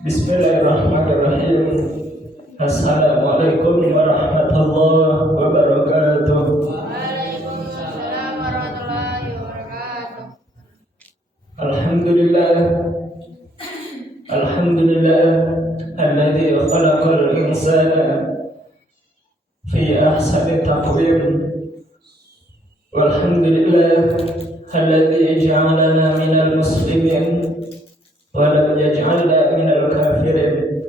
Bismillahirrahmanirrahim. Assalamualaikum warahmatullahi wabarakatuh. Waalaikumsalam warahmatullahi wabarakatuh. Alhamdulillah. Alhamdulillah alladzi khalaqal insana fi ahsani taqwim. Walhamdulillah alladzi ja'alana minal muslimin wa lam yaj'alna minal kafirin.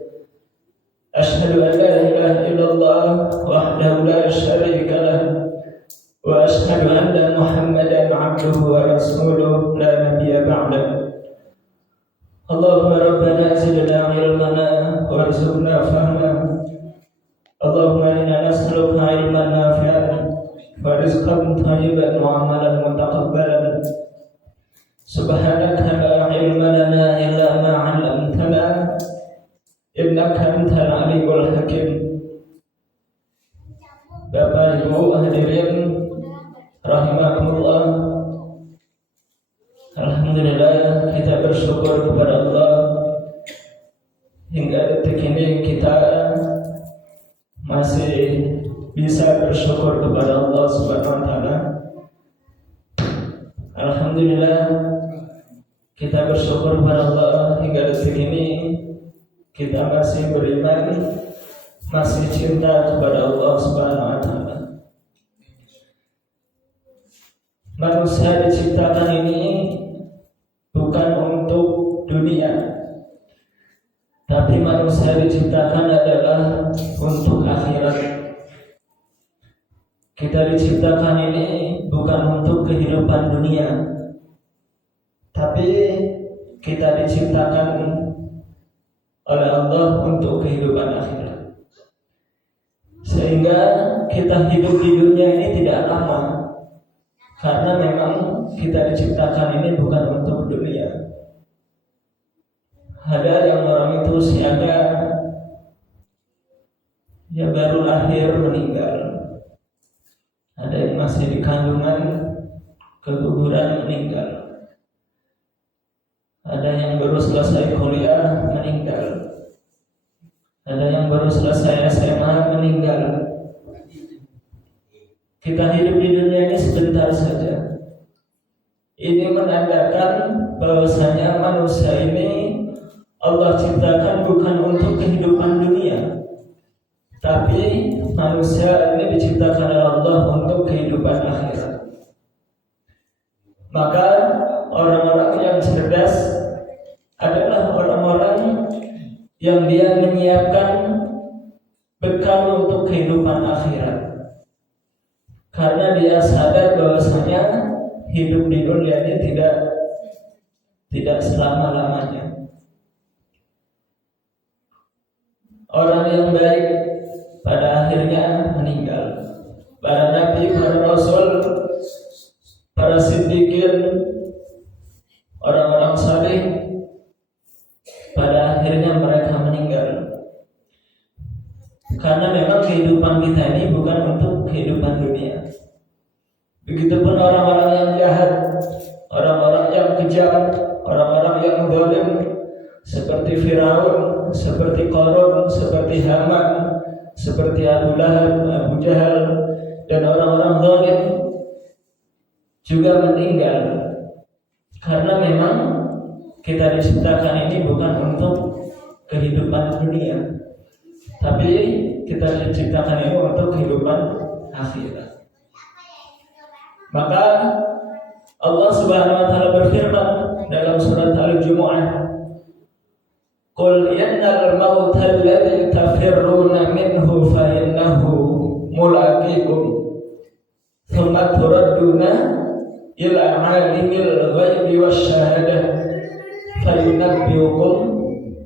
Ashhadu an la ilaha illallah wahdahu la syarika lah wa ashhadu anna Muhammadan 'abduhu wa rasuluhu la nabiyya ba'dahu. Allahumma rabbana zidna ilmana warzuqna fahma. Allahumma inna nas'aluka ilman nafi'an wa rizqan thayyiban wa 'amalan mutaqabbalan. Subhanaka la ilma lana illa ma 'allamtana innaka antal alimul hakim. Bapak Ibu hadirin rahimakumullah, alhamdulillah kita bersyukur kepada Allah hingga detik ini kita masih bisa bersyukur kepada Allah Subhanahu wa taala. Alhamdulillah kita bersyukur kepada Allah hingga detik ini kita masih beriman, masih cinta kepada Allah Subhanahu wa taala. Manusia diciptakan ini bukan untuk dunia, tapi manusia diciptakan adalah untuk akhirat. Kita diciptakan ini bukan untuk kehidupan dunia, tapi kita diciptakan oleh Allah untuk kehidupan akhirat. Sehingga kita hidup di dunia ini tidak lama, karena memang kita diciptakan ini bukan untuk dunia. Ada yang orang itu siaga, ya baru lahir meninggal. Ada yang masih di kandungan, keguguran meninggal. Ada yang baru selesai kuliah meninggal. Ada yang baru selesai SMA meninggal. Kita hidup di dunia ini sebentar saja. Ini menandakan bahwasanya manusia ini Allah ciptakan bukan untuk kehidupan dunia, tapi manusia ini diciptakan oleh Allah untuk kehidupan akhirat. Maka orang-orang yang cerdas adalah orang-orang yang dia menyiapkan bekal untuk kehidupan akhirat, karena dia sadar bahwasanya hidup di dunia ini tidak selama-lamanya. Orang yang baik pada akhirnya meninggal. Para nabi, para rasul, para siddiqin, orang-orang saleh, pada akhirnya mereka meninggal. Karena memang kehidupan kita ini bukan untuk kehidupan dunia. Begitupun orang-orang yang jahat, orang-orang yang kejam, orang-orang yang zalim, seperti Firaun, seperti Qarun, seperti Haman, seperti Abu Lahab, Abu Jahal, dan orang-orang zalim juga meninggal. Karena memang kita diciptakan ini bukan untuk kehidupan dunia, tapi kita diciptakan ini untuk kehidupan akhirat. Maka Allah Subhanahu wa taala berfirman dalam surat Al-Jumu'ah, "Qul innal mauta alladzi tafirruna minhu fa innahu mulaqikum, tsumma turadduna ila 'alimil ghaibi wasyahadah fa yunabbi'ukum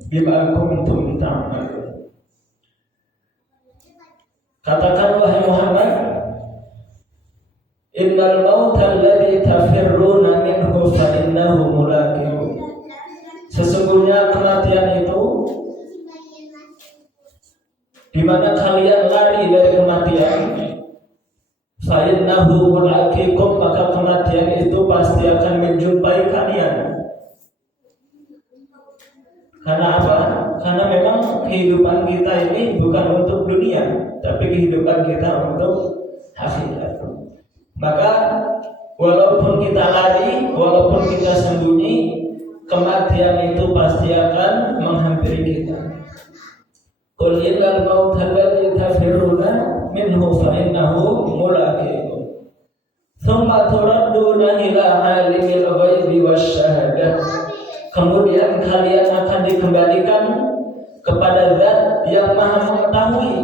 bima kuntum ta'malun." Katakan wahai Muhammad, innal mauta alladzi tafirruna minhu fa innahu mulaqikum. Sesungguhnya kematian itu di mana kalian lari dari kematian, fa innahu mulaqikum, maka kematian itu pasti akan menjumpai kalian. Karena apa? Karena memang kehidupan kita ini bukan untuk dunia, tapi kehidupan kita untuk akhirat. Maka walaupun kita lari, walaupun kita sembunyi, kematian itu pasti akan menghampiri kita. Qul innal mauta alladzi tafirruna minhu fa innahu mulaqikum. Tsumma turadduna ila alimil ghaibi wasyahadah. Kemudian kalian akan dikembalikan kepada Zat yang Maha mengetahui.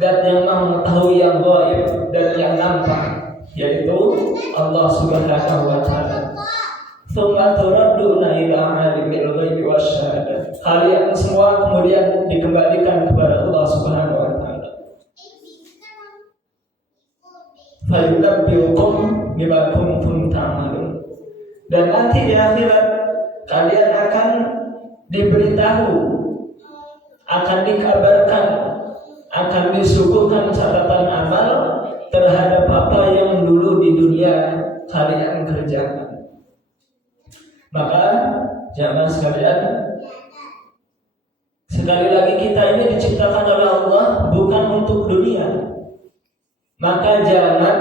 Zat yang Maha mengetahui yang gaib dan yang nampak, yaitu Allah Subhanahu wa taala. Tsumma turadduna ila alimil ghaibi wasyahadah. Kalian semua kemudian dikembalikan kepada Allah Subhanahu wa taala. Fa yunabbiukum bima kuntum ta'malun. Dan nanti di akhirat kalian akan diberitahu, akan dikabarkan, akan disuguhkan catatan amal terhadap apa yang dulu di dunia kalian kerjakan. Maka jamaah sekalian, sekali lagi kita ini diciptakan oleh Allah bukan untuk dunia. Maka jangan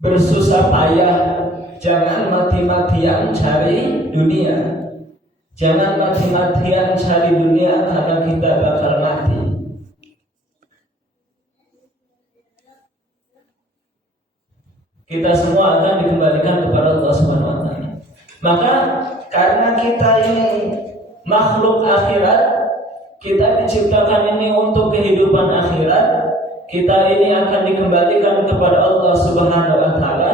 bersusah payah, jangan mati-matian cari dunia. Jangan mati-matian cari dunia karena kita bakal mati. Kita semua akan dikembalikan kepada Allah Subhanahu wa taala. Maka karena kita ini makhluk akhirat, kita diciptakan ini untuk kehidupan akhirat, kita ini akan dikembalikan kepada Allah Subhanahu wa taala.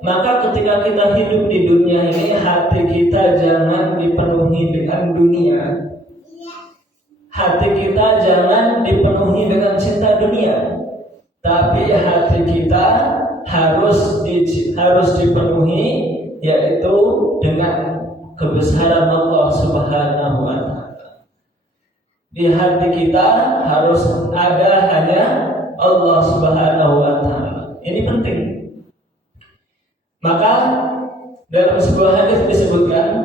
Maka ketika kita hidup di dunia ini, hati kita jangan dipenuhi dengan dunia. Hati kita jangan dipenuhi dengan cinta dunia, tapi hati kita harus dipenuhi yaitu dengan kebesaran Allah Subhanahu wa taala. Di hati kita harus ada hanya Allah Subhanahu wa taala. Ini penting. Maka dalam sebuah hadis disebutkan,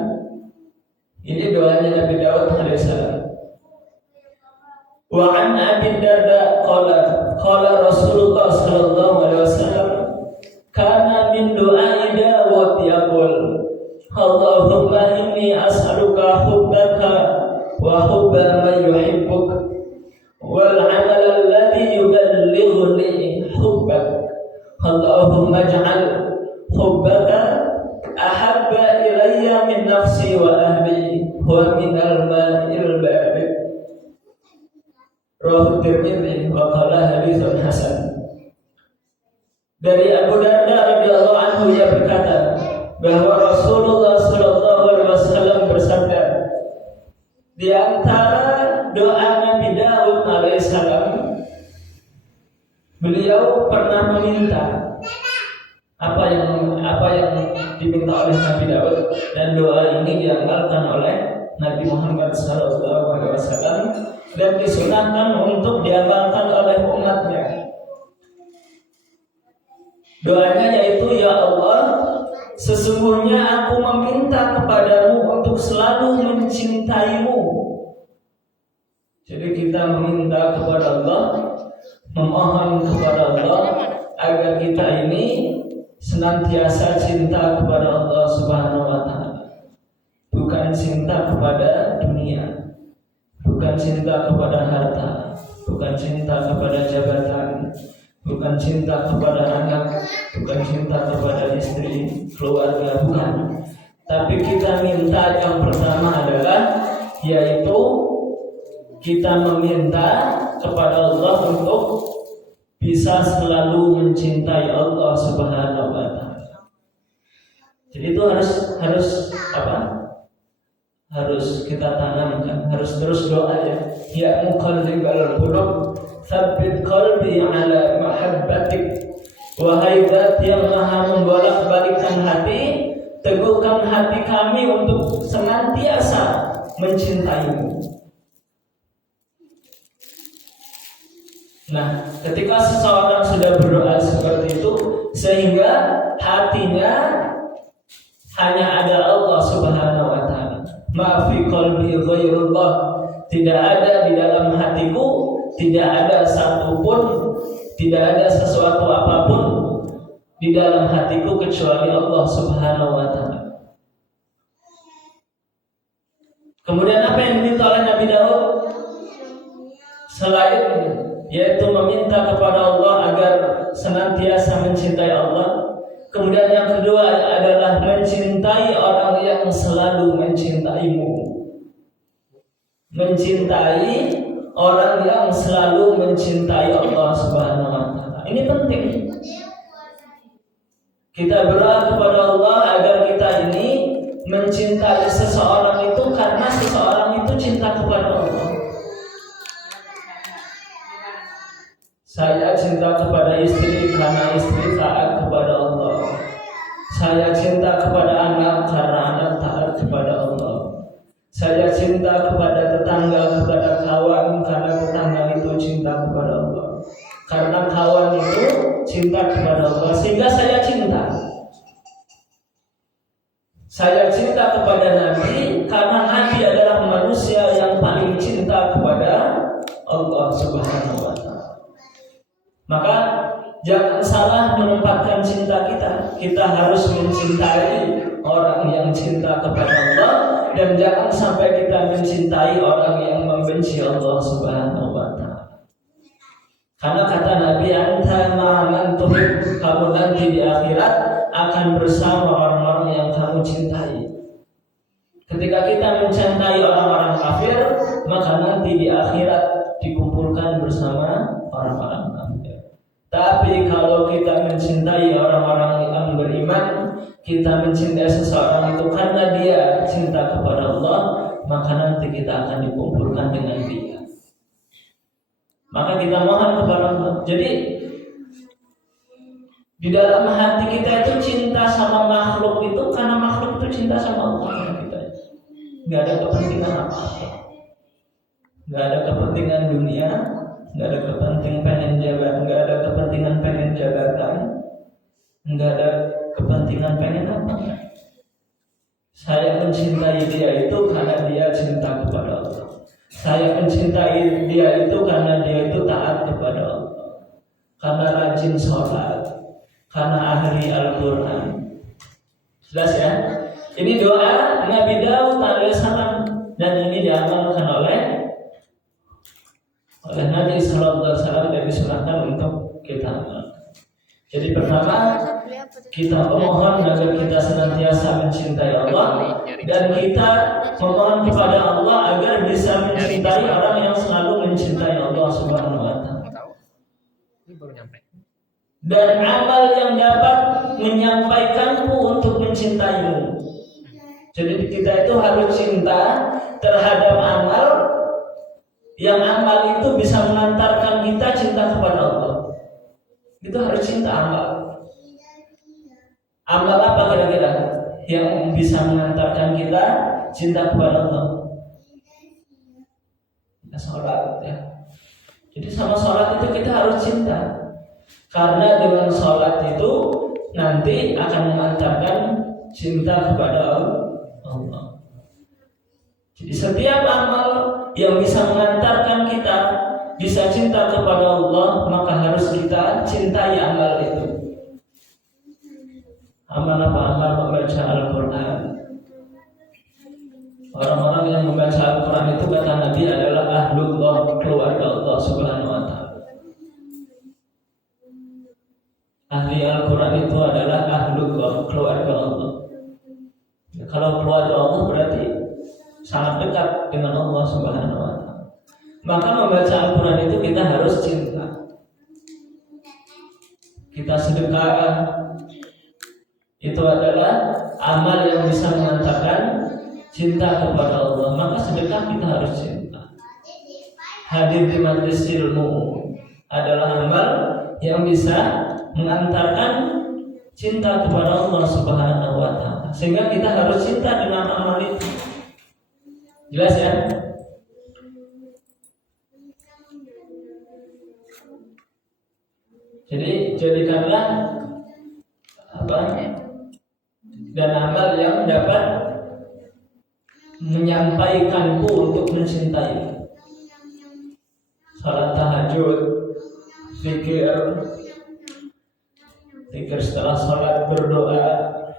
ini doanya Nabi Daud alaihissalam. Wa an Abi Darda qala Rasulullah sallallahu alaihi wasallam, kana min du'ai Daud yaqul, Allahumma inni as'aluka hubbaka wa hubba man yuhibbuk wal 'amal alladhi yuballighuni hubbak. Allahumma ij'al hubbaka ahabba ilayya min nafsi wa ahli wa min al-ma'il barid. Rawahu Tirmidzi wa qala haditsun hasan. Dari Abu Darda radhiyallahu anhu, ia berkata bahwa Rasulullah sallallahu alaihi wasallam bersabda, di antara doa Nabi Daud alaihissalam, beliau pernah meminta apa yang diminta oleh Nabi Daud, dan doa ini diamalkan oleh Nabi Muhammad SAW dan disunahkan untuk diamalkan oleh umatnya. Doanya yaitu, ya Allah, sesungguhnya aku meminta kepadamu untuk selalu mencintaimu. Jadi kita meminta kepada Allah, memohon kepada Allah agar kita ini senantiasa cinta kepada Allah Subhanahu wa taala. Bukan cinta kepada dunia, bukan cinta kepada harta, bukan cinta kepada jabatan, bukan cinta kepada anak, bukan cinta kepada istri, keluarga, bukan. Tapi kita minta yang pertama adalah yaitu kita meminta kepada Allah untuk bisa selalu mencintai Allah Subhanahu wa taala. Jadi itu harus apa? Harus kita tanamkan, harus terus doa ya muqallibal qulub, tsabbit qalbi ala mahabbatik. Wahai Zat yang Maha membolak-balikkan hati, teguhkan hati kami untuk senantiasa mencintaimu. Nah, ketika seseorang sudah berdoa seperti itu, sehingga hatinya hanya ada Allah Subhanahu wa taala, maka qalbi ghairullah. Tidak ada di dalam hatiku, tidak ada satupun, tidak ada sesuatu apapun di dalam hatiku kecuali Allah Subhanahu wa taala. Kemudian apa yang diminta oleh Nabi Daud? Selain yaitu meminta kepada Allah agar senantiasa mencintai Allah. Kemudian yang kedua adalah mencintai orang yang selalu mencintaimu. Mencintai orang yang selalu mencintai Allah Subhanahu wa taala. Ini penting. Kita berdoa kepada Allah agar kita ini mencintai seseorang itu karena seseorang itu cinta kepada Allah. Saya cinta kepada istri karena istri taat kepada Allah. Saya cinta kepada anak karena anak taat kepada Allah. Saya cinta kepada tetangga, kepada kawan karena tetangga itu cinta kepada Allah. Karena kawan itu cinta kepada Allah, sehingga saya cinta. Saya cinta kepada Nabi karena Nabi adalah manusia yang paling cinta kepada Allah Subhanahu wa taala. Maka jangan salah menempatkan cinta kita. Kita harus mencintai orang yang cinta kepada Allah, dan jangan sampai kita mencintai orang yang membenci Allah Subhanahu wa taala. Karena kata Nabi, anta ma'aman tuhib, kamu nanti di akhirat akan bersama orang-orang yang kamu cintai. Ketika kita mencintai orang-orang kafir, maka nanti di akhirat dikumpulkan bersama orang-orang kafir. Tapi kalau kita mencintai orang-orang yang beriman, kita mencintai seseorang itu karena dia cinta kepada Allah, maka nanti kita akan dikumpulkan dengan dia. Maka kita mohon kepada Allah. Jadi di dalam hati kita itu cinta sama makhluk itu karena makhluk itu cinta sama Allah. Kita nggak ada kepentingan apa-apa, nggak ada kepentingan dunia, nggak ada kepentingan pengen jabatan, nggak ada kepentingan pengen jabatan, nggak ada kepentingan pengen apa. Saya mencintai dia itu karena dia cinta kepada Allah. Saya mencintai dia itu karena dia itu taat kepada Allah, karena rajin sholat, karena ahli Al-Quran. Jelas ya? Ini doa Nabi Daud alaihissalam, dan ini diamalkan oleh Nabi Sallallahu Alaihi Wasallam, dan disunahkan untuk kita amalkan. Jadi pertama, kita memohon agar kita senantiasa mencintai Allah, dan kita memohon kepada Allah agar bisa mencintai orang yang selalu mencintai Allah Subhanahu wa taala. Dan amal yang dapat menyampaikanku untuk mencintaimu. Jadi kita itu harus cinta terhadap amal yang amal itu bisa mengantarkan kita cinta kepada Allah. Itu harus cinta amal. Amal apa kira-kira yang bisa mengantarkan kita cinta kepada Allah? Ya, sholat ya. Jadi sama sholat itu kita harus cinta, karena dengan sholat itu nanti akan mengantarkan cinta kepada Allah. Jadi setiap amal yang bisa mengantarkan kita bisa cinta kepada Allah, maka harus kita cintai amal itu. Amal apa? Amal membaca Al-Quran. Orang-orang yang membaca Al-Quran itu kata Nabi adalah ahlullah, keluarga Allah Subhanahu wa taala. Ahli Al-Quran itu adalah ahlullah, keluarga Allah. Kalau keluarga Allah berarti sangat dekat dengan Allah Subhanahu wa taala. Maka membaca Al-Quran itu kita harus cinta. Kita sedekah, itu adalah amal yang bisa mengantarkan cinta kepada Allah. Maka sedekah kita harus cinta. Hadir di majelis ilmu adalah amal yang bisa mengantarkan cinta kepada Allah Subhanahu wa taala. Sehingga kita harus cinta dengan amal itu. Jelas ya? Jadi jadikanlah apa? Dan amal yang dapat menyampaikanku untuk mencintai. Salat tahajud, zikir setelah salat, berdoa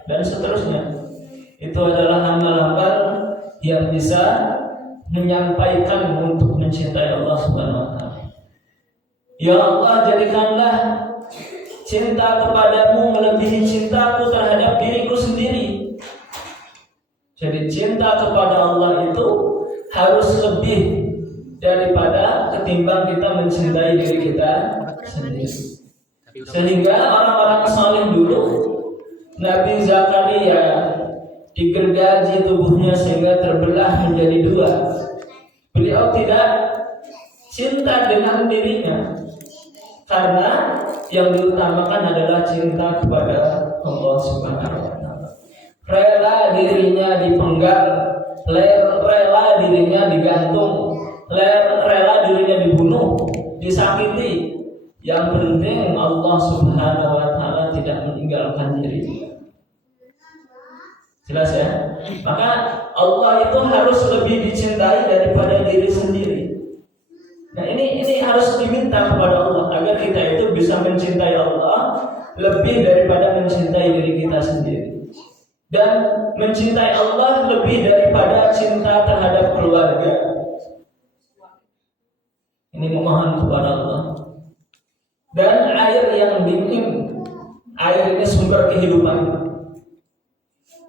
dan seterusnya. Itu adalah amal-amal yang bisa menyampaikan untuk mencintai Allah Subhanahu wa taala. Ya Allah, jadikanlah cinta kepadamu melebihi cintaku terhadap diriku sendiri. Jadi cinta kepada Allah itu harus lebih daripada ketimbang kita mencintai diri kita sendiri. Sehingga orang-orang saleh dulu, Nabi Zakaria digergaji tubuhnya sehingga terbelah menjadi dua. Beliau tidak cinta dengan dirinya, karena yang diutamakan adalah cinta kepada Allah Subhanahu wa taala. Rela dirinya dipenggal, rela dirinya digantung, rela dirinya dibunuh, disakiti. Yang penting Allah Subhanahu wa taala tidak meninggalkan dirinya. Jelas ya? Maka Allah itu harus lebih dicintai daripada diri sendiri. Nah, ini harus diminta kepada Allah agar kita itu bisa mencintai Allah lebih daripada mencintai diri kita sendiri. Dan mencintai Allah lebih daripada cinta terhadap keluarga. Ini memohon kepada Allah. Dan air yang dingin, air ini sumber kehidupan.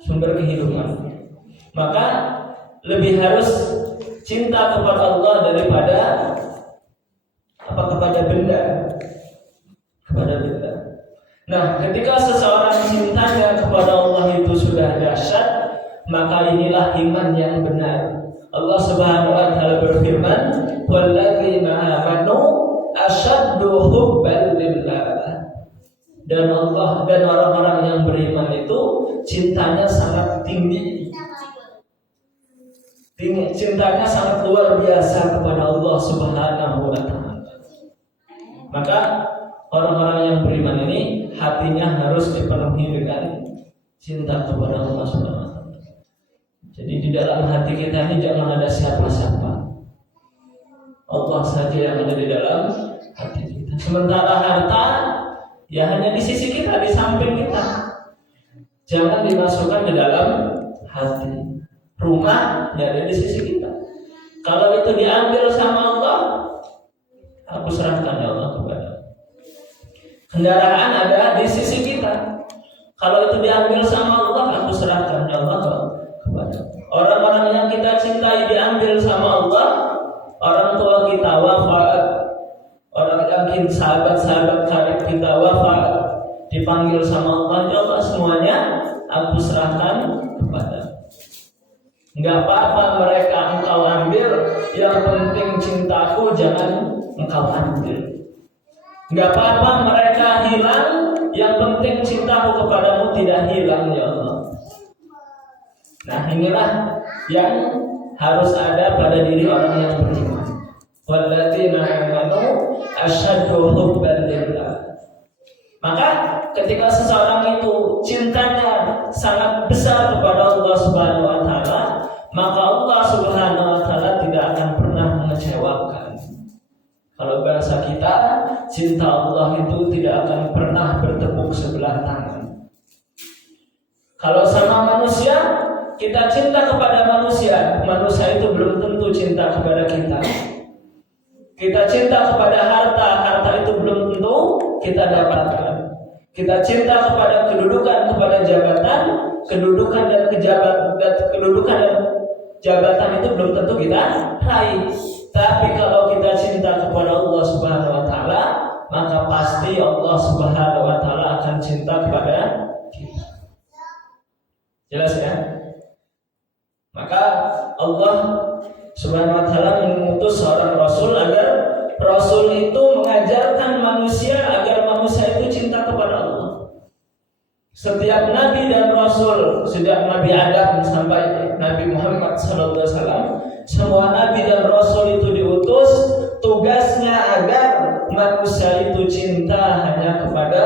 Sumber kehidupan. Maka lebih harus cinta kepada Allah daripada kepada benda. Nah, ketika seseorang cintanya kepada Allah itu sudah dahsyat, maka inilah iman yang benar. Allah Subhanahu wa taala berfirman, "Walladzina amanu asyaddu hubban lillah." Dan Allah dan orang-orang yang beriman itu cintanya sangat tinggi. Cintanya sangat luar biasa kepada Allah Subhanahu wa taala. Maka orang-orang yang beriman ini hatinya harus dipenuhi dengan cinta kepada Allah Subhanahu wa taala. Jadi di dalam hati kita ini jangan ada siapa-siapa. Allah saja yang ada di dalam hati kita. Sementara harta ya hanya di sisi kita, di samping kita. Jangan dimasukkan ke dalam hati. Rumah ya ada di sisi kita. Kalau itu diambil sama Allah, aku serahkan ya Allah kepada. Kendaraan ada di sisi kita. Kalau itu diambil sama Allah, aku serahkan ya Allah kepada. Orang-orang yang kita cintai diambil sama Allah. Orang tua kita wafat, orang yang sahabat-sahabat karib kita wafat, dipanggil sama Allah, ya Allah semuanya aku serahkan kepada. Enggak apa-apa mereka engkau ambil, yang penting cintaku jangan engkau ambil. Enggak apa-apa mereka hilang, yang penting cintaku kepadamu tidak hilang ya Allah. Nah, inilah yang harus ada pada diri orang yang beriman. Walladzina amanu asyaddu hubban lillah. Maka ketika seseorang itu cintanya sangat besar kepada Allah Subhanahu wa taala, maka Allah Subhanahu wa taala tidak akan pernah mengecewakan. Kalau bahasa kita, cinta Allah itu tidak akan pernah bertepuk sebelah tangan. Kalau sama manusia, kita cinta kepada manusia, manusia itu belum tentu cinta kepada kita. Kita cinta kepada harta, harta itu belum tentu kita dapatkan. Kita cinta kepada kedudukan, kepada jabatan, kedudukan dan jabatan itu belum tentu kita raih. Tapi kalau kita cinta kepada Allah Subhanahu wa taala, maka pasti Allah Subhanahu wa taala akan cinta kepada kita. Jelas ya? Maka Allah Subhanahu wa taala mengutus seorang rasul agar rasul itu mengajarkan manusia agar manusia itu cinta kepada Allah. Setiap nabi dan rasul, sejak Nabi Adam sampai Nabi Muhammad SAW, semua nabi dan rasul itu diutus tugasnya agar manusia itu cinta hanya kepada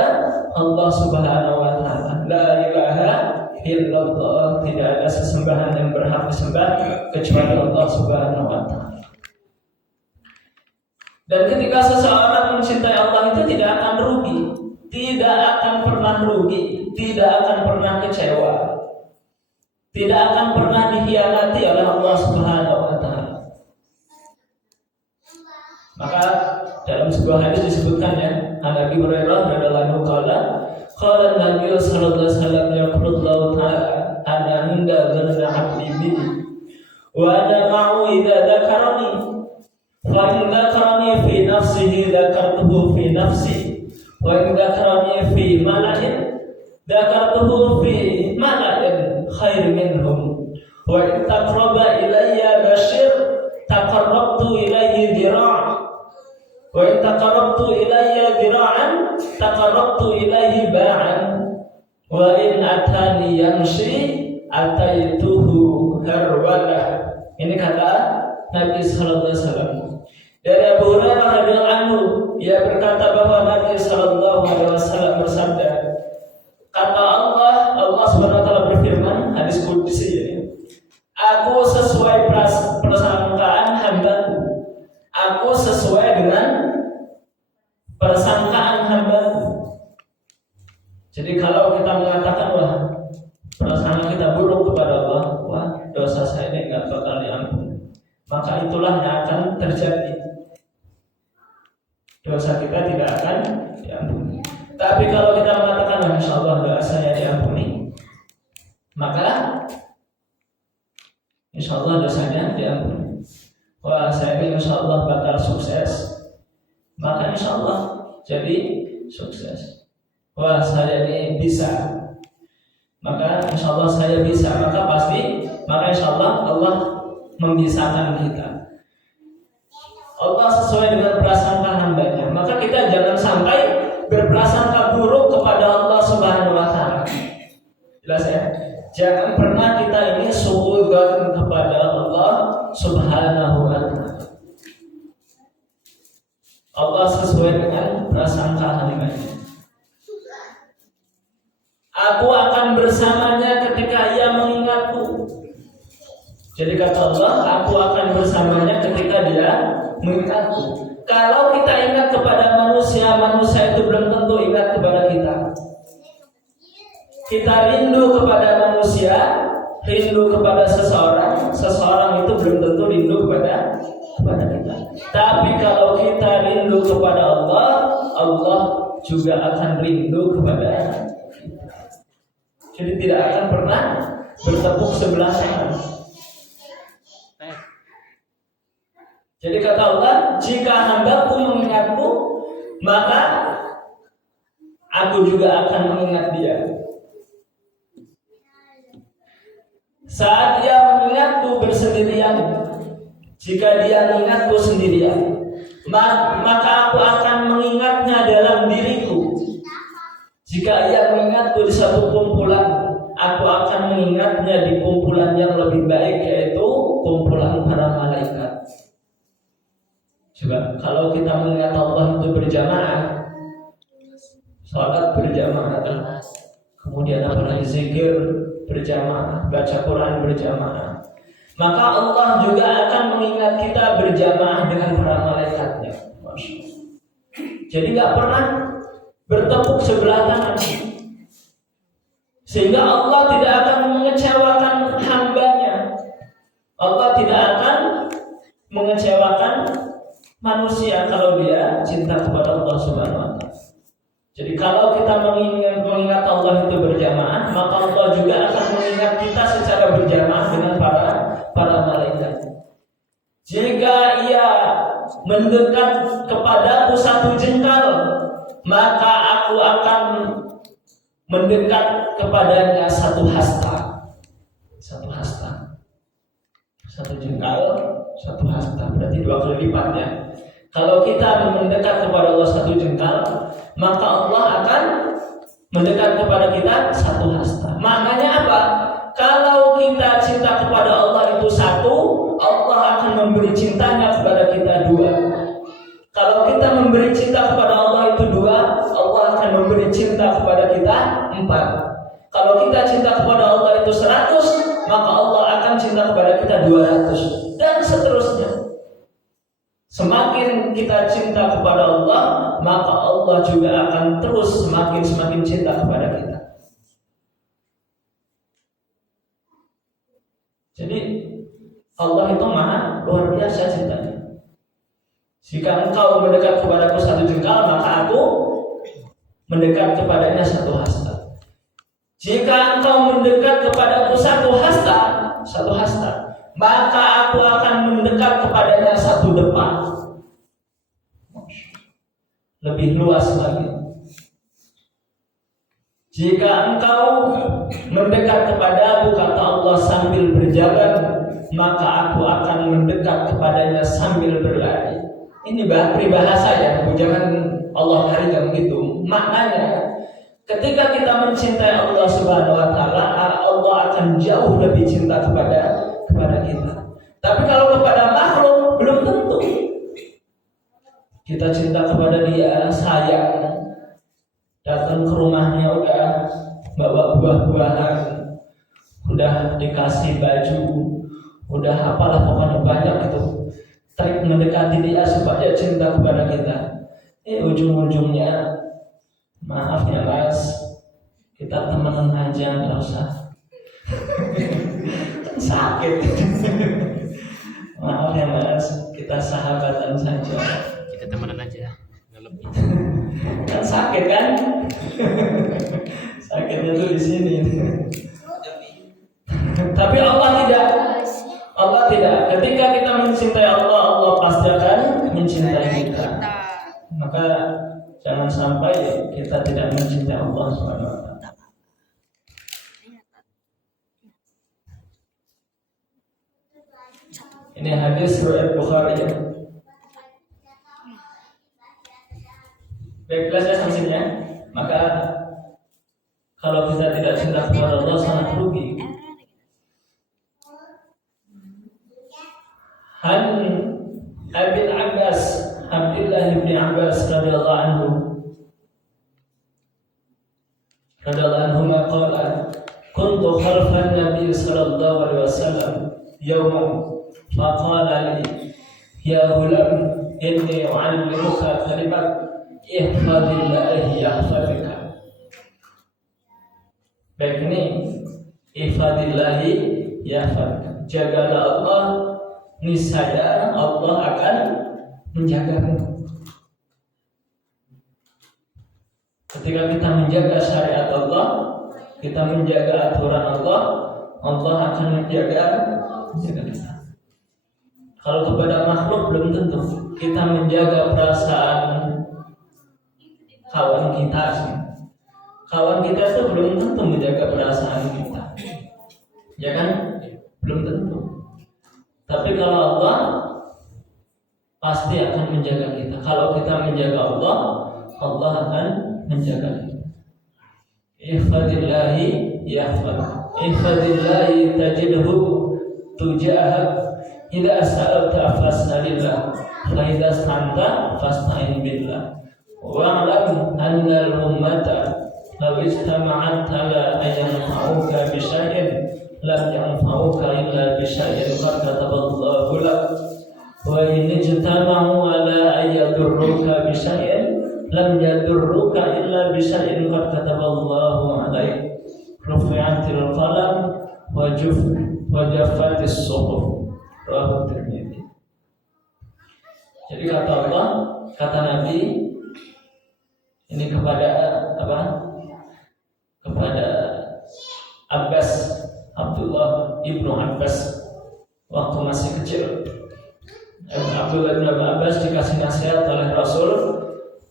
Allah Subhanahu wa taala. La ilaha illallah, tidak ada sesembahan yang berhak disembah kecuali Allah Subhanahu wa taala. Dan ketika seseorang mencintai Allah itu tidak akan rugi, tidak akan pernah rugi, tidak akan pernah kecewa, tidak akan pernah dikhianati oleh Allah Subhanahu wa taala. Maka dalam sebuah hadis disebutkan ya, Nabi Hurairah radhiyallahu anhu qala Nabi sallallahu alaihi wasallam yaqulu ta'ala ana inda dhanna 'abdi bi wa ana ma'u idza dzakarani fa in dzakarani fi nafsihi dzakartuhu fi nafsi wa in dzakarani fi mala'in dzakartuhu fi mala'in khair minhum wa in taqraba ilayya bashir taqarrabtu ilayhi dhira' wa in taqarrabtu ilayya dhira'an taqarrabtu ilayhi ba'an wa in atani yamshi ataituhu harwala. Ini kata Nabi sallallahu alaihi wasallam. Dari Abu Hurairah radhiyallahu anhu, ia berkata bahwa Nabi sallallahu alaihi wasallam bersabda, kata Allah Subhanahu wa taala berfirman, hadis qudsi ini, aku sesuai persangkaan hambaku. Aku sesuai dengan persangkaan hamba-Ku. Jadi kalau kita mengatakan wah perasaan kita buruk kepada Allah, wah dosa saya ini enggak bakal diampuni, maka itulah yang akan terjadi. Dosa kita tidak akan diampuni. Tapi kalau kita mengatakan wah insyaallah dosa saya diampuni, maka insyaallah dosanya diampuni. Wah saya ini insyaallah bakal sukses, maka insyaallah jadi sukses. Wah saya ini bisa, maka insyaallah saya bisa, maka insyaallah Allah membisakan kita. Allah sesuai dengan prasangka hamba-Nya, maka kita jangan sampai berprasangka buruk kepada Allah Subhanahu wa taala. Jelas ya? Jangan pernah kita ini suudzon kepada Allah Subhanahu wa taala. Allah sesuai dengan prasangka hamba-Nya. Aku akan bersamanya ketika ia mengingatku. Jadi kata Allah, aku akan bersamanya ketika dia mengingatku. Kalau kita ingat kepada manusia, manusia itu belum tentu ingat kepada kita. Kita rindu kepada manusia, rindu kepada seseorang itu belum tentu rindu kepada kita. Tapi kalau kita rindu kepada Allah, Allah juga akan rindu kepada kita. Jadi tidak akan pernah bertepuk sebelah tangan. Jadi kata Allah, jika hambaku mengingatku, maka aku juga akan mengingat dia. Saat dia mengingatku bersendirian, jika dia mengingatku sendirian, maka aku akan mengingatnya dalam diriku. Jika ia mengingatku di satu kumpulan, aku akan mengingatnya di kumpulan yang lebih baik, yaitu kumpulan para malaikat. Coba kalau kita mengingat Allah itu berjamaah, sholat berjamaah, kemudian apalagi zikir berjamaah, baca Quran berjamaah, maka Allah juga akan mengingat kita berjamaah dengan para malaikatnya. Jadi nggak pernah bertepuk sebelah tangan, sehingga Allah tidak akan mengecewakan hamba-Nya. Allah tidak akan mengecewakan manusia kalau dia cinta kepada Allah Subhanahu wa taala. Jadi kalau kita mengingat Allah itu berjamaah, maka Allah juga akan mengingat kita secara berjamaah dengan para malaikat. Jika ia mendekat kepadaku satu jengkal, maka aku akan mendekat kepadanya satu hasta. Satu jengkal, satu hasta, berarti 2 kali lipatnya. Kalau kita mendekat kepada Allah satu jengkal, maka Allah akan mendekat kepada kita satu hasta. Maknanya apa? Kalau kita cinta kepada Allah itu satu, Allah akan memberi cintanya kepada kita 2. Kalau kita memberi cinta kepada Allah itu 2, Allah akan memberi cinta kepada kita 4. Kalau kita cinta kepada Allah itu 100, maka Allah akan cinta kepada kita 200 dan seterusnya. Semakin kita cinta kepada Allah, maka Allah juga akan terus semakin cinta kepada kita. Jadi Allah itu maha luar biasa cintanya. Jika engkau mendekat kepadaku 1 jengkal, maka aku mendekat kepadanya 1 hasta. Jika engkau mendekat kepadaku 1 hasta, maka aku akan mendekat kepadanya 1 depan. Lebih luas lagi. Jika engkau mendekat kepadaku, kata Allah, sambil berjalan, maka aku akan mendekat kepadanya sambil berlari. Ini peribahasa ya, jangan Allah harikan begitu. Maknanya, ketika kita mencintai Allah Subhanahu wa taala, Allah akan jauh lebih cinta kepada kita. Tapi kalau kepada makhluk belum tentu. Kita cinta kepada dia, sayang, datang ke rumahnya udah bawa buah-buahan, udah dikasih baju, udah apalah pokoknya banyak itu trik mendekati dia supaya cinta kepada kita. Ujung-ujungnya, maaf ya mas, kita temenan aja, nggak usah. Sakit. Maaf ya mas, kita sahabatan saja. Kita temenan aja, nggak lebih. Kan sakit kan? Sakitnya tuh di sini. Tapi Allah tidak. Ketika kita mencintai Allah, Allah pasti akan mencintai kita. Maka jangan sampai kita tidak mencintai Allah Subhanahu wa taala. Ini hadis riwayat Bukhari. Baik, jelas ya sanksinya. Maka kalau kita tidak cinta kepada Allah, sangat rugi. Han Abdul Abbas, Abdullah bin Abbas radhiyallahu anhu qala kuntu khalfan Nabi sallallahu alaihi wasallam yawman faqala li ya ghulam inni u'allimuka kalimat ihfadillahi yahfadika. Baik, ini ihfadillahi yahfadika, jagalah Allah, niscaya Allah akan menjagamu. Ketika kita menjaga syariat Allah, kita menjaga aturan Allah, Allah akan menjaga kita. Kalau kepada makhluk belum tentu. Kita menjaga perasaan kawan kita sih. Kawan kita itu belum tentu menjaga perasaan kita, ya kan? Belum tentu. Tapi kalau Allah pasti akan menjaga kita. Kalau kita menjaga Allah, Allah akan menjaga kita. Ihfadillahi yahfadka. Ihfadillahi tajidhu tujahak. Idza sa'alta fas'alillah, wa idza ista'anta fasta'in billah. Wa'lam anna al-ummata law istama'at ala an yanfa'uka bi syai'in lam yanfa'uka illa bi syai'in qad kataballahu lak. Wa in ijtama'u ala an yadurruka bi syai'in lam yadurruka illa bi syai'in qad kataballahu 'alaik. Rufi'atil qalam wa jaffatis suhuf. Rawahu Tirmidzi. Jadi kata Allah, kata Nabi ini kepada apa? Kepada Abbas, Abdullah ibnu Abbas waktu masih kecil. Abdullah ibnu Abbas dikasih nasihat oleh Rasul,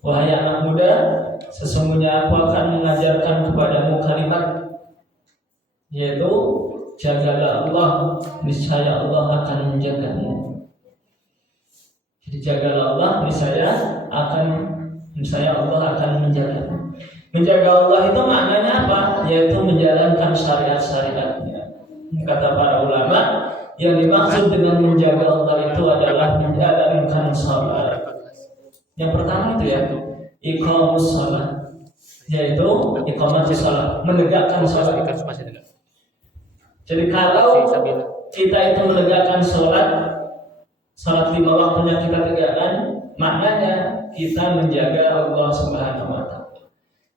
wahai anak muda, sesungguhnya aku akan mengajarkan kepadamu kalimat, yaitu jagalah Allah, niscaya Allah akan menjagamu. Jadi jagalah Allah, niscaya Allah akan menjagamu. Menjaga Allah itu maknanya apa? Yaitu menjalankan syariat-syariatnya. Kata para ulama, yang dimaksud dengan menjaga Allah itu adalah menjalankan salat. Yang pertama itu ya, iqamus salat. yaitu iqamatus shalah, menegakkan salat. Jadi kalau kita itu menegakkan salat 5 waktunya kita tegakkan, maknanya kita menjaga Allah Subhanahu wa taala.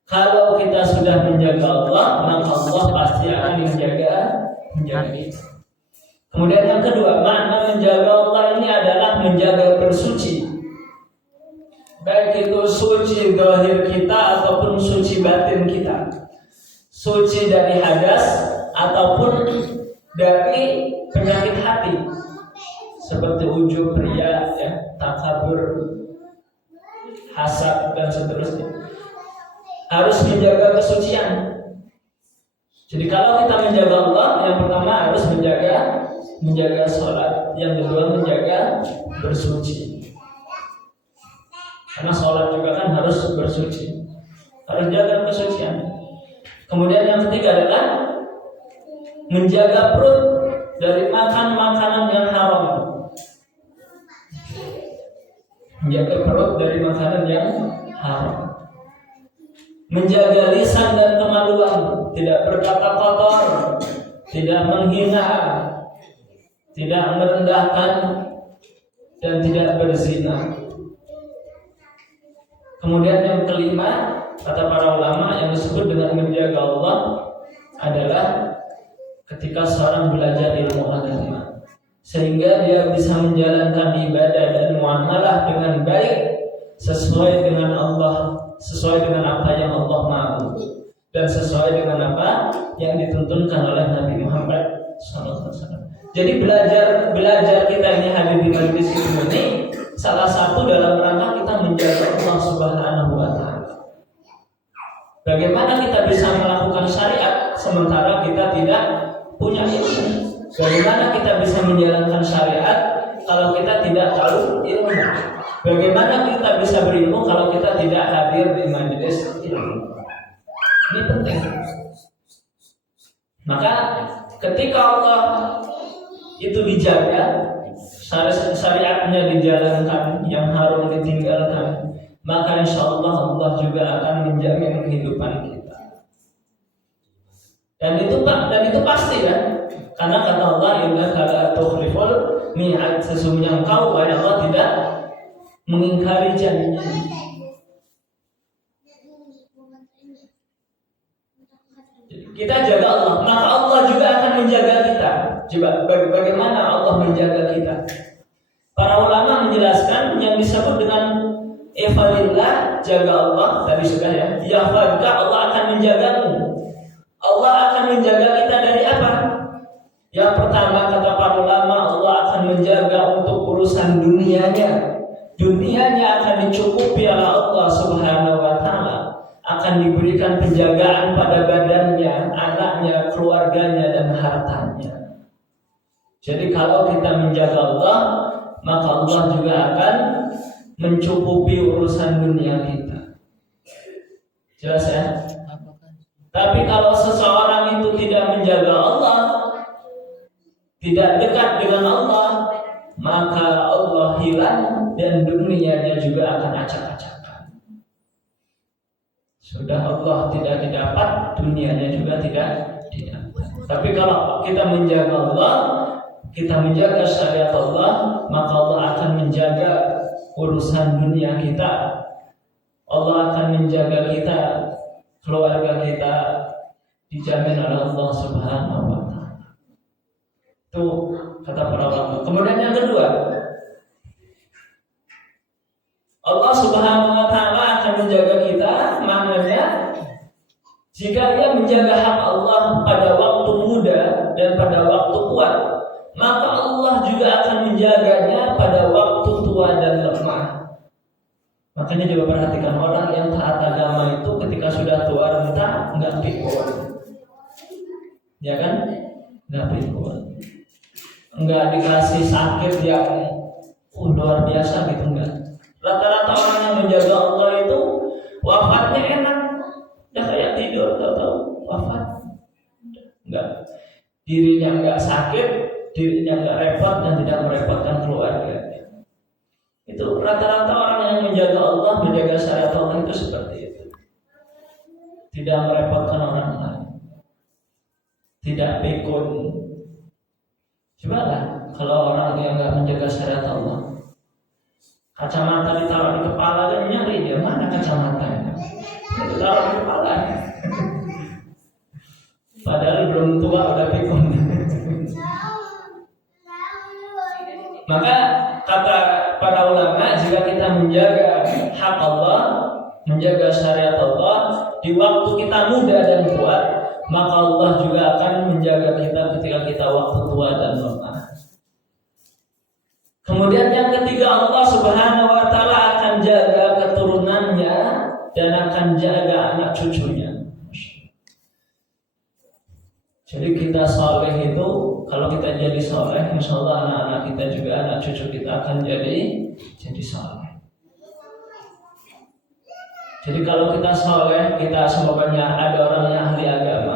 Kalau kita sudah menjaga Allah, maka Allah pasti akan menjaga kita. Kemudian yang kedua, makna menjaga Allah ini adalah menjaga bersuci. Baik itu suci zahir kita ataupun suci batin kita. Suci dari hadas ataupun dari penyakit hati. Seperti ujub, riya, takabur, hasad dan seterusnya. Harus menjaga kesucian. Jadi kalau kita menjaga Allah, yang pertama harus menjaga sholat, yang kedua menjaga bersuci. Karena sholat juga kan harus bersuci, harus jaga kesucian. Kemudian yang ketiga adalah menjaga perut dari makan makanan yang haram. Menjaga perut dari makanan yang haram. Menjaga lisan dan kemaluan, tidak berkata kotor, tidak menghina, tidak merendahkan, dan tidak berzina. Kemudian yang kelima, kata para ulama, yang disebut dengan menjaga Allah adalah ketika seorang belajar ilmu agama, sehingga dia bisa menjalankan ibadah dan muamalah dengan baik sesuai dengan Allah, sesuai dengan apa yang Allah mau, dan sesuai dengan apa yang dituntunkan oleh Nabi Muhammad SAW. Jadi belajar kita ini hadir di majelis ini salah satu dalam rangka kita menjaga Allah Subhanahu wa taala. Bagaimana kita bisa melakukan syariat sementara kita tidak punya ilmu? Bagaimana kita bisa menjalankan syariat kalau kita tidak tahu ilmu? Bagaimana kita bisa berilmu kalau kita tidak hadir di majelis ilmu? Ini penting. Maka ketika Allah itu dijaga, syariatnya dijalankan, yang haram ditinggalkan, maka insya Allah Allah juga akan menjamin kehidupan kita. Dan itu pasti ya, karena kata Allah, innaka la tukhliful mi'ad, sesungguhnya engkau wahai Allah tidak mengingkari janji. Kita jaga Allah, maka Allah juga akan menjaga kita. Coba bagaimana Allah menjaga kita? Para ulama menjelaskan yang disebut dengan ihfadillah, jaga Allah, tadi sudah ya. Yahfadka, Allah akan menjagamu. Allah akan menjaga kita dari apa? Yang pertama kata para ulama, Allah akan menjaga untuk urusan dunianya. Dunianya akan dicukupi oleh Allah Subhanahu wa taala. Akan diberikan penjagaan pada badannya, anaknya, keluarganya, dan hartanya. Jadi kalau kita menjaga Allah, maka Allah juga akan mencukupi urusan dunia kita. Jelas ya? Tapi kalau seseorang itu tidak menjaga Allah, tidak dekat dengan Allah, maka Allah hilang dan dunianya juga akan acak-acak. Sudah Allah tidak didapat, dunianya juga tidak didapat. Tapi kalau kita menjaga Allah, kita menjaga syariat Allah, maka Allah akan menjaga urusan dunia kita. Allah akan menjaga kita, keluarga kita dijamin oleh Allah Subhanahu wa taala. Itu kata para ulama. Kemudian yang kedua, Allah Subhanahu wa taala akan menjaga kita, maknanya jika dia menjaga hak Allah pada waktu muda dan pada waktu kuat, maka Allah juga akan menjaganya pada waktu tua dan lemah. Makanya juga perhatikan orang yang taat agama itu ketika sudah tua renta nggak pikun, ya kan? Nggak pikun, nggak dikasih sakit yang luar biasa gitu, enggak. Rata-rata orang yang menjaga Allah itu wafatnya enak, udah kayak tidur, tahu-tahu wafat. Enggak, dirinya enggak sakit, dirinya enggak repot dan tidak merepotkan keluarganya. Itu rata-rata orang yang menjaga Allah, menjaga syariat Allah itu seperti itu. tidak merepotkan orang lain, tidak pikun. Cobalah kalau orang yang nggak menjaga syariat Allah, kacamata ditaruh di kepala dan nyari dia mana kacamatanya, ditaruh di kepala. Padahal belum tua udah pikun. Maka kata para ulama, jika kita menjaga hak Allah, menjaga syariat Allah di waktu kita muda dan kuat, maka Allah juga akan menjaga kita ketika kita waktu tua dan lemah. Kemudian yang ketiga, Allah Subhanahu wa taala akan jaga keturunannya dan akan jaga anak cucunya. Jadi kita soleh itu, kalau kita jadi soleh, insya Allah anak-anak kita juga, anak cucu kita akan jadi soleh. Jadi kalau kita soleh, kita semuanya ada orang yang ahli agama,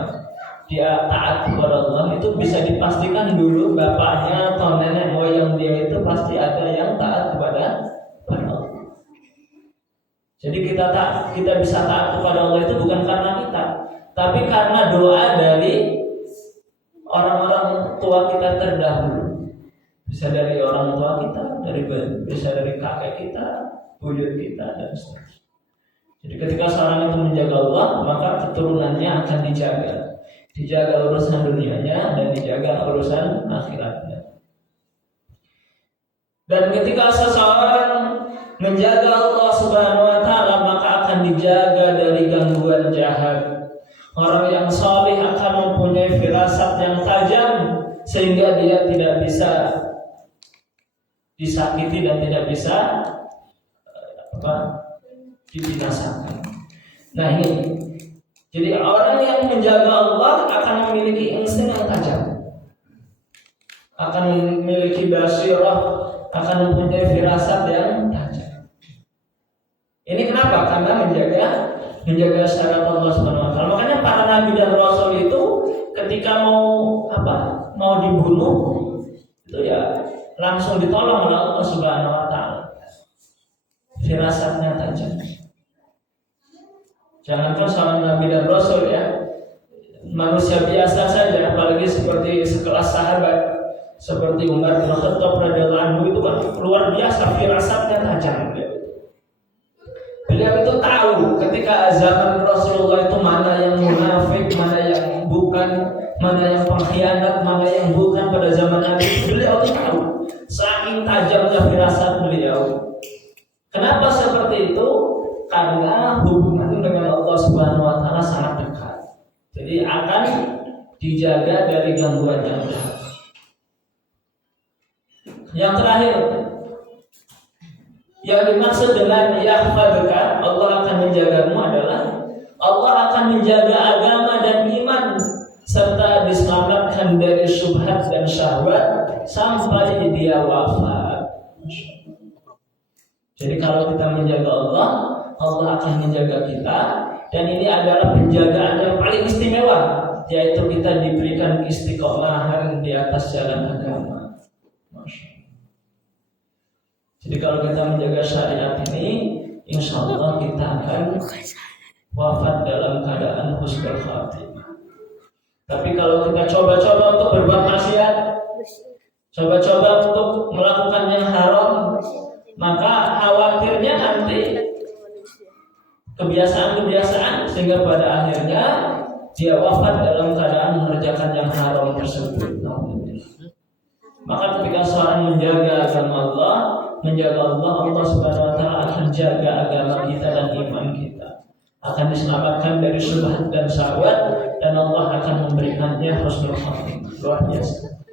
dia taat kepada Allah, itu bisa dipastikan dulu bapaknya atau nenek moyang dia itu pasti ada yang taat kepada Allah. Jadi kita bisa taat kepada Allah itu bukan karena kita, tapi karena doa dari orang-orang tua kita terdahulu. Bisa dari orang tua kita, bisa dari kakek kita, buyut kita, dan seterusnya. Jadi ketika seorang itu menjaga Allah, maka keturunannya akan dijaga. Dijaga urusan dunianya dan dijaga urusan akhiratnya. Dan ketika seseorang menjaga Allah Subhanahu wa taala, maka akan dijaga dari gangguan jahat. Orang yang saleh akan mempunyai firasat yang tajam sehingga dia tidak bisa disakiti dan tidak bisa dibinasakan. Nah ini, jadi orang yang menjaga Allah akan memiliki insting yang tajam, akan memiliki basirah, akan mempunyai firasat yang tajam. Ini kenapa? Karena menjaga syariat Allah Subhanahu wa taala. Makanya para nabi dan rasul itu ketika mau dibunuh itu ya langsung ditolong oleh Allah Subhanahu wa taala. Firasatnya tajam. Jangankan seorang nabi dan rasul ya, manusia biasa saja, apalagi seperti sekelas sahabat seperti Umar bin Khattab radhiyallahu anhu itu kan luar biasa firasatnya tajam. Beliau itu tahu ketika zaman Rasulullah itu mana yang munafik, mana yang bukan, mana yang pengkhianat, mana yang bukan pada zaman Nabi. Beliau itu tahu, saking tajamnya firasat beliau. Kenapa seperti itu? Karena hubungan dengan Allah Subhanahu wa taala sangat dekat. Jadi akan dijaga dari gangguan yang jahat. Yang terakhir, yang dimaksud dengan yahfadzuka, Allah akan menjagamu adalah Allah akan menjaga agama dan iman serta diselamatkan dari syubhat dan syahwat sampai dia wafat. Jadi kalau kita menjaga Allah, Allah akan menjaga kita, dan ini adalah penjagaan yang paling istimewa, yaitu kita diberikan istiqomahan di atas jalan agama. Jadi kalau kita menjaga syariat ini, insya Allah kita akan wafat dalam keadaan husnul khatimah. Tapi kalau kita coba-coba untuk berbuat maksiat, coba-coba untuk melakukan yang haram, maka khawatirnya nanti kebiasaan-kebiasaan sehingga pada akhirnya dia wafat dalam keadaan mengerjakan yang haram tersebut. Maka ketika seorang menjaga agama Allah, Allah Subhanahu wa taala akan jaga agama kita dan iman kita, akan diselamatkan dari syubhat dan syahwat, dan Allah akan memberikannya husnul khatimah. Luar biasa.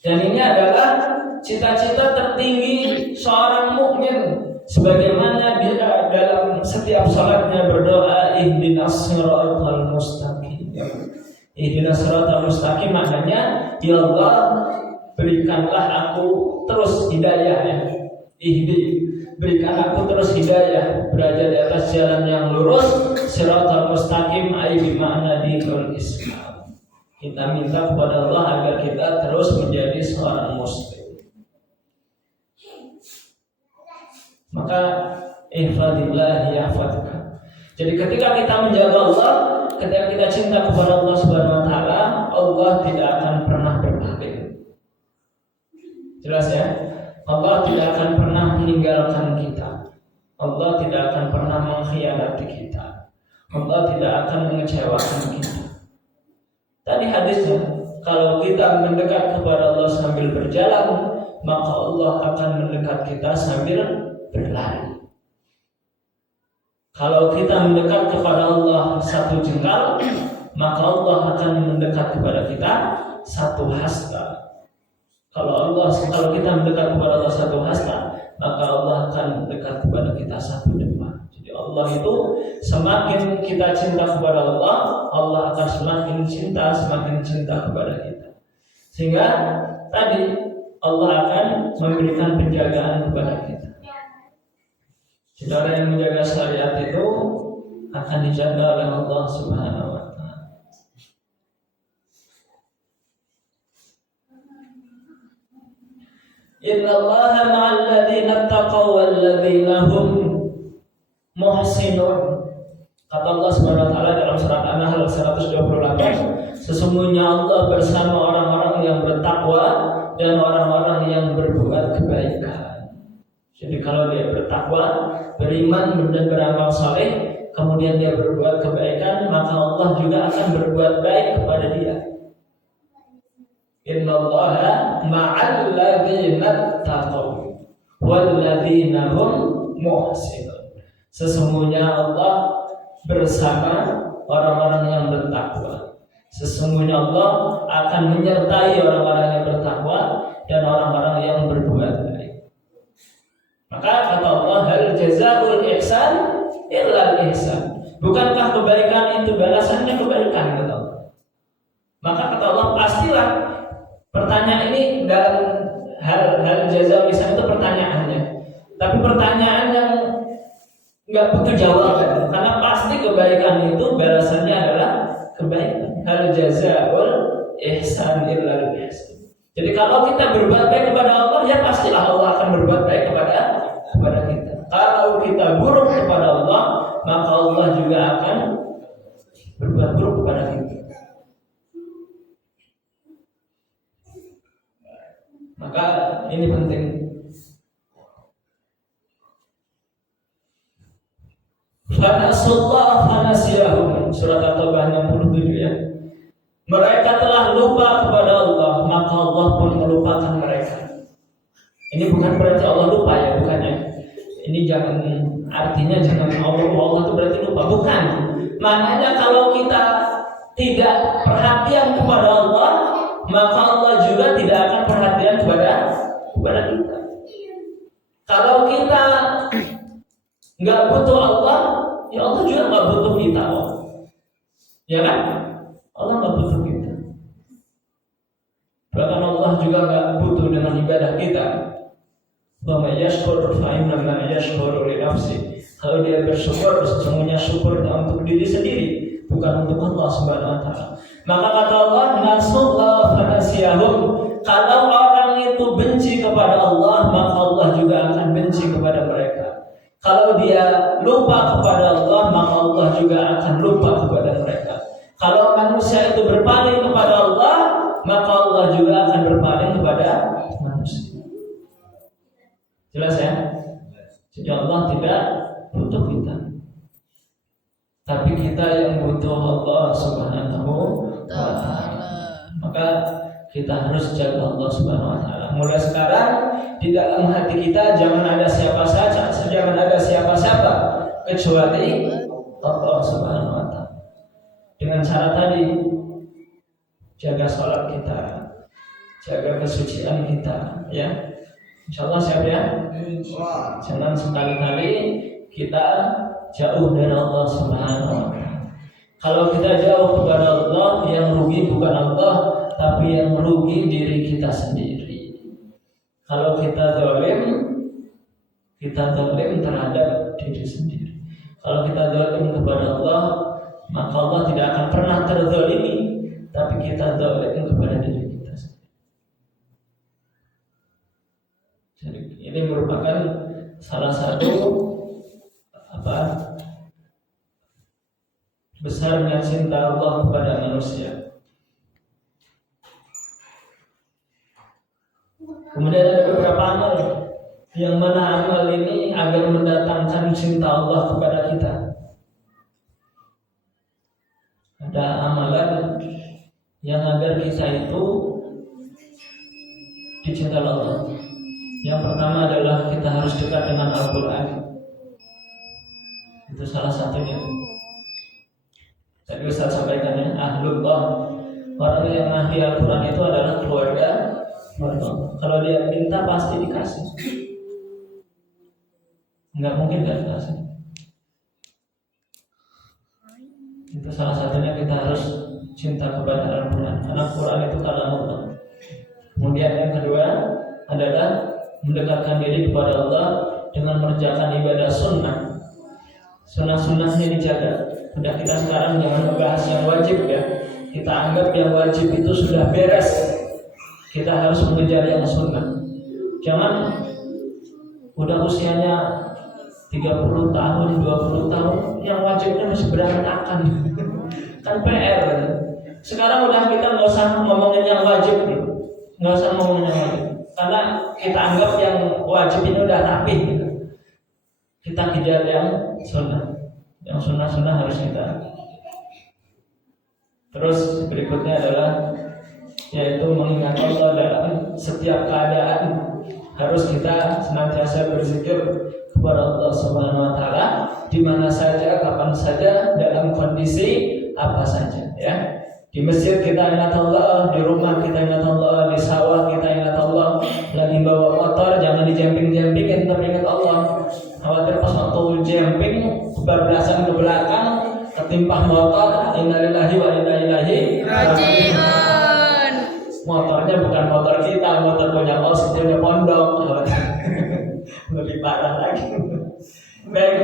Dan ini adalah cita-cita tertinggi seorang mukmin, sebagaimana dia dalam setiap salatnya berdoa ihdinas siratal mustaqim. Ihdinas siratal mustaqim maknanya, ya Allah, berikanlah aku terus hidayah ya. Berikan aku terus hidayah, berada di atas jalan yang lurus, siratal mustaqim, ai bima'na dinul Islam. Kita minta kepada Allah agar kita terus menjadi seorang muslim. Maka ihfadillah yahfadka. Jadi ketika kita menjaga Allah, ketika kita cinta kepada Allah Subhanahu wa taala, Allah tidak akan pernah berpaling. Jelas ya? Allah tidak akan pernah meninggalkan kita. Allah tidak akan pernah mengkhianati kita. Allah tidak akan mengecewakan kita. Tadi hadisnya, kalau kita mendekat kepada Allah sambil berjalan, maka Allah akan mendekat kita sambil berlari. Kalau kita mendekat kepada Allah satu jengkal, maka Allah akan mendekat kepada kita satu hasta. Kalau kita mendekat kepada Allah satu hasta, maka Allah akan mendekat kepada kita satu depa. Jadi Allah itu semakin kita cinta kepada Allah, Allah akan semakin cinta kepada kita. Sehingga tadi Allah akan memberikan penjagaan kepada kita. Saudara yang menjaga syariat itu akan dijaga oleh Allah Subhanahu wa taala. Innallaha ma'al ladzina taqaw wal ladzina hum muhsinun. Kata Allah Subhanahu wa taala dalam surat An-Nahl 128, sesungguhnya Allah bersama orang-orang yang bertakwa dan orang-orang yang berbuat kebaikan. Jadi kalau dia bertakwa, beriman dan beramal saleh, kemudian dia berbuat kebaikan, maka Allah juga akan berbuat baik kepada dia. Innallaha ma'al ladzina taqaw wal ladzina hum muhsinun. Sesungguhnya Allah bersama orang-orang yang bertakwa. Sesungguhnya Allah akan menyertai orang-orang yang bertakwa dan orang-orang yang berbuat baik. Maka kata Allah, hal jazaa'ul ihsan illa al-ihsan. Bukankah kebaikan itu balasannya kebaikan, kata Allah. Maka kata Allah, pastilah pertanyaan ini dalam hal jazaa'ul ihsan itu pertanyaannya. Tapi pertanyaan yang enggak butuh jawaban, karena pasti kebaikan itu balasannya adalah kebaikan. Hal jazaa'ul ihsan illa al-ihsan. Jadi kalau kita berbuat baik kepada Allah, ya pastilah Allah akan berbuat baik kepada kita. Kalau kita buruk kepada Allah, maka Allah juga akan berbuat buruk kepada kita. Maka ini penting. Fanasullah fanasiyahum, surat At-Taubah 67 ya. Mereka telah lupa kepada Allah, maka Allah pun melupakan mereka. Ini bukan berarti Allah lupa ya, bukannya. Ini artinya jangan Allah itu berarti lupa, bukan. Maknanya kalau kita tidak perhatian kepada Allah, maka Allah juga tidak akan perhatian kepada kita. Kalau kita nggak butuh Allah, ya Allah juga nggak butuh kita, ya kan? Allah nggak butuh kita. Bahkan Allah juga nggak butuh dengan ibadah kita. Wa may yashkur fa innama yashkuru li nafsi. Kalau dia bersyukur, sesungguhnya syukurnya untuk diri sendiri, bukan untuk Allah Subhanahu wa taala. Maka kata Allah, nasullah fanasiyahum. Kalau orang itu benci kepada Allah, maka Allah juga akan benci kepada mereka. Kalau dia lupa kepada Allah, maka Allah juga akan lupa kepada mereka. Kalau manusia itu berpaling kepada Allah, maka Allah juga akan berpaling kepada manusia. Jelas ya? Jadi Allah tidak butuh kita, tapi kita yang butuh Allah Subhanahu wa ta'ala. Maka kita harus jaga Allah Subhanahu wa ta'ala. Mulai sekarang di dalam hati kita jangan ada siapa siapa kecuali Allah Subhanahu wa ta'ala. Dengan cara tadi, jaga sholat kita, jaga kesucian kita, ya. Insyaallah siap ya. Jangan sekali-kali kita jauh dari Allah Subhanahu wa ta'ala. Kalau kita jauh kepada Allah, yang rugi bukan Allah, tapi yang rugi diri kita sendiri. Kalau kita zalim terhadap diri sendiri. Kalau kita zalim kepada Allah, maka Allah tidak akan pernah terzalimi, tapi kita zalim kepada diri kita sendiri. Jadi ini merupakan salah satu besarnya cinta Allah kepada manusia. Kemudian ada beberapa amal yang mana amal ini agar mendatangkan cinta Allah kepada kita. Ada amalan yang agar kita itu dicintai Allah. Yang pertama adalah kita harus dekat dengan Al-Quran. Itu salah satunya. Tadi Ustaz sampaikan ya, ahlullah, orang yang ahli Al-Quran itu adalah keluarga. Kalau dia minta pasti dikasih. Enggak mungkin enggak dikasih. Itu salah satunya, kita harus cinta kepada Al-Quran, karena Al-Quran itu kalam Allah. Kemudian yang kedua adalah mendekatkan diri kepada Allah dengan mengerjakan ibadah sunnah. Sunnah-sunnahnya dijaga. Sudah kita sekarang jangan membahas yang wajib ya. Kita anggap yang wajib itu sudah beres. Kita harus mengejar yang sunnah. Jangan udah usianya 30 tahun, 20 tahun, yang wajibnya masih berantakan. Kan PR. Sekarang udah kita nggak usah ngomongin yang wajib, nggak usah ngomongin yang wajib, karena kita anggap yang wajib ini udah rapi. Kita kejar yang sunnah. Yang sunnah harus kita. Terus berikutnya adalah yaitu mengingat Allah dalam setiap keadaan. Harus kita senantiasa berzikir kepada Allah Subhanahu wa taala di mana saja, kapan saja, dalam kondisi apa saja ya. Di masjid kita ingat Allah, di rumah kita ingat Allah, di sawah kita ingat Allah, lagi bawa motor jangan dijamping-jampingin tapi ingat Allah. Khawatir pas waktu jamping kebablasan ke belakang ketimpah motor, innalillahi wa inna ilaihi raji'un. Motornya bukan motor kita, motor punya os, punya pondok. Lebih parah lagi. Baik,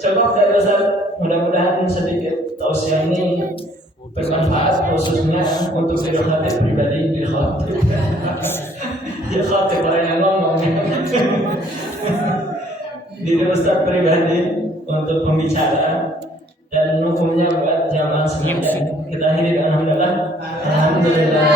cukup dari Ustaz. Mudah-mudahan sedikit tausiah ini bermanfaat khususnya untuk diri khatib pribadi, diri khatib. Diri khatib orang yang ngomong. Diri Ustaz pribadi untuk pembicaraan dan hukumnya buat jamaah sekalian. Kita akhiri dengan alhamdulillah. Alhamdulillah.